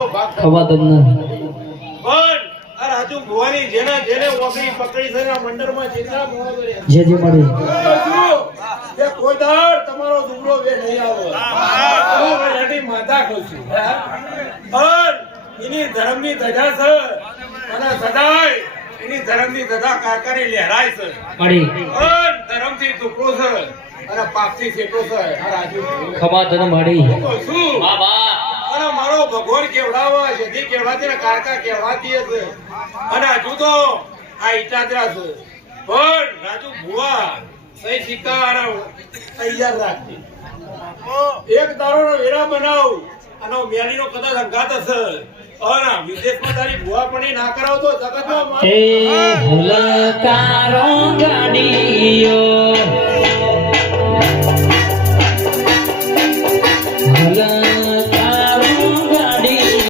ખબર તમને પણ આ રાજુ ભુવાની જેને જેને ઓકરી પકડી છે આ મંડળમાં જેટલા મોહ કર્યા જે મળી કે કોઈ દાડ તમારો દુબળો વે નહીં આવે હું રેડી માતા કહું છું પણ એની ધર્મની ધજા છે અને સદાય એની ધર્મની ધજા કાકારી લહેરાય છે મળી પણ ધર્મથી ટુકડો છે અને પાપથી છેટો છે આ રાજુ ખબર તને મળી હું કહું છું બાબા અને મારો ભગવાન કેવડાવા જદી કેવડાતી ને કાકા કેવડાતી હશે અને હજુ તો આ ઈટાદરા છે પણ રાજુ ભુવા સહી સિક્કા અને તૈયાર રાખજે એક દારોનો વેરા બનાવ અને મેલીનો કદાચ અંગાત હશે અને વિદેશમાં તારી ભુવા પણ ના કરાવતો જગતમાં એ હલકારો ગાડીઓ